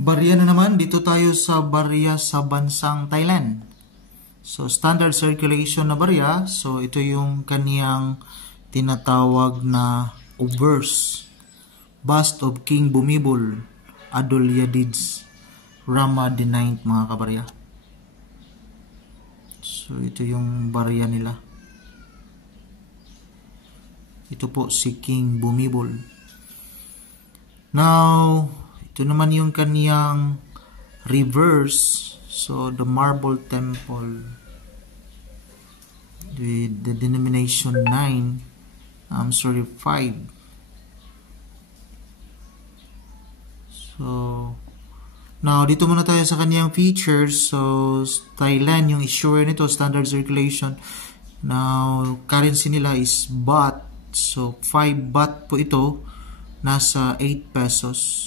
Barya na naman, dito tayo sa barya sa bansang Thailand. So, standard circulation na barya. So, ito yung kaniyang tinatawag na obverse. Bust of King Bhumibol Adulyadej Rama IX, mga kabarya. So, ito yung barya nila. Ito po si King Bhumibol. Now, ito naman yung kaniyang reverse. So, the marble temple with the denomination 5. So, now, dito muna tayo sa kaniyang features. So, Thailand, yung issuer nito, standard circulation. Now, currency nila is baht. So, 5 baht po ito. Nasa 8 pesos.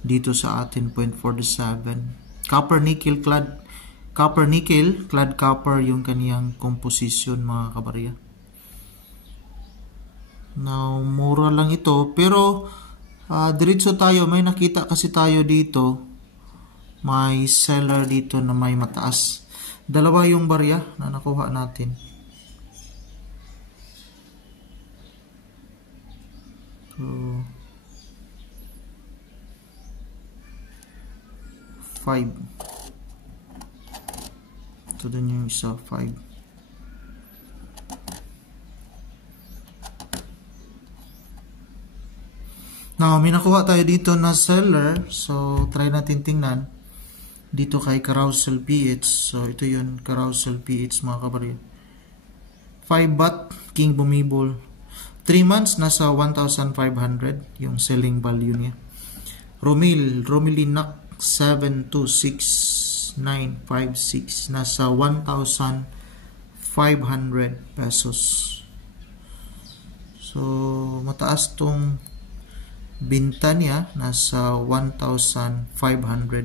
Dito sa atin, 0.47. Copper nickel clad copper yung kaniyang composition, mga kabarya. Now, mura lang ito. Pero, diretso tayo. May nakita kasi tayo dito. May seller dito na may mataas. Dalawa yung barya na nakuha natin. So, 5. Ito din yung isa, 5. Now, may nakuha tayo dito na seller. So, try natin tingnan. Dito kay Carousel PH. So, ito yun, Carousel PH, mga kabarya. 5 baht, King Bhumibol. 3 months, nasa 1,500 yung selling value niya. Romilinak 726956, nasa 1,500 pesos. So, mataas tong binta niya, nasa 1,500,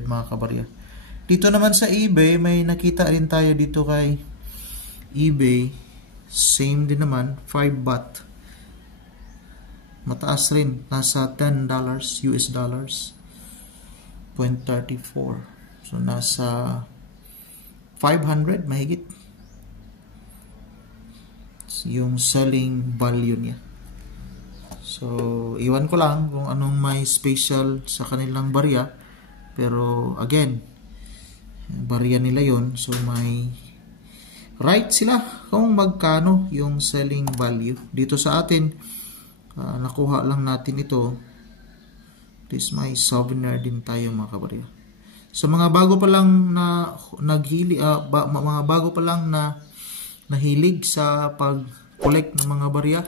mga kabarya. Dito naman sa eBay, may nakita rin tayo dito kay eBay. Same din naman, 5 baht. Mataas rin, nasa $10 US dollars. 0.34. So, nasa 500 mahigit yung selling value niya. So, iwan ko lang kung anong may special sa kanilang barya. Pero, again, barya nila yon. So, may right sila kung magkano yung selling value. Dito sa atin, nakuha lang natin ito. This may souvenir din tayo, mga kabarya. So, mga bago pa lang na mga bago pa lang na nahilig sa pag-collect ng mga barya,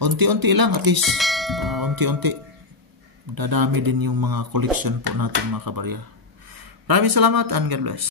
unti-unti lang, at least unti-unti dadami din yung mga collection po natin, mga kabarya. Maraming salamat and God bless.